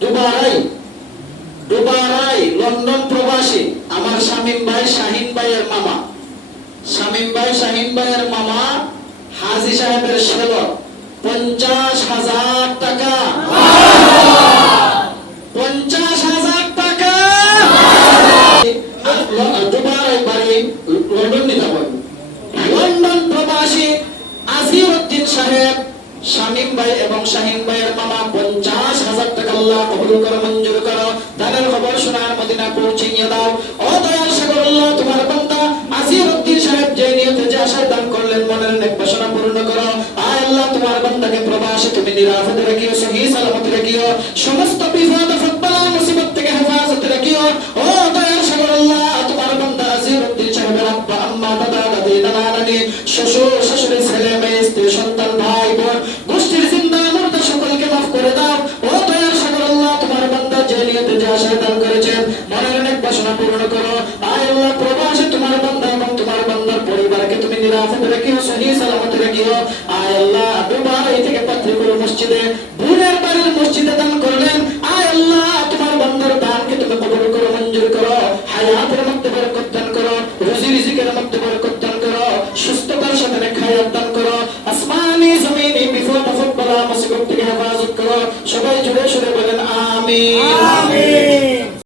দুবারাই London প্রবাসী আমার শামীম ভাই শাহিন ভাইয়ের মামা, শামীম ভাই শাহিন ভাইয়ের মামা হাজী সাহেবের ছেলে 50,000 টাকা, 50,000 টাকা দুবারাই বাড়ি লন্ডন নিতে পারবে। লন্ডন প্রবাসী আসিরউদ্দিন সাহেব শামীম ভাই এবং শাহিন ভাইয়ের মামা 50,000 টাকা আল্লাহ কবুল করো, মঞ্জুর করো। দানের খবর শোনার মদিনা পৌঁছিয়ে দাও। ও দয়াল সাগর আল্লাহ, তোমার বান্দা আসিরউদ্দিন সাহেব যে নিয়তে যে আশায় দান করলেন, মনের নেক বাসনা পূর্ণ করো। আয় আল্লাহ, তোমার বান্দাকে প্রবাসে তুমি নিরাপদে রাখিও, সহি সালামত রাখিও, সমস্ত বিপদ আপদ বালা মুসিবত থেকে হেফাজত রাখিও। ও দয়াল সাগর আল্লাহ, তোমার বান্দা আসিরউদ্দিন সাহেবের আব্বা আম্মা দাদা দাদি নানা নানি শ্বশুর শাশুড়ি ছেলে মেয়ে স্ত্রী সন্তান ভাই বোন গোষ্ঠীর জিন্দা মুর্দা সকলকে মাফ করে দাও। ও দয়াল সাগর আল্লাহ, তোমার বান্দা যে নিয়তে যে আশায় দান করেছেন, মনের নেক বাসনা পূর্ণ করো। আয় আল্লাহ, প্রবাসে তোমার বান্দা এবং তোমার বান্দার পরিবারকে তুমি নিরাপদে রাখিও, সহি সালামত রাখিও। আয় আল্লাহ, দুবাই থেকে পাত্রীপুর মসজিদে বোনের বাড়ির মসজিদে দান করলেন। আয় আল্লাহ, তোমার বান্দার দানকে তুমি কবুল করো, মঞ্জুর করো। হায়াতের মধ্যে বরকত দান করো, রুজি রিজিকের মধ্যে বরকত দান করো, সুস্থতার সাথে নেক হায়াত দান করো, আসমানি জমিনি বিপদ আপদ বালা মুসিবত থেকে হেফাজত করো। সবাই জুড়ে সুরে বলেন আমিন।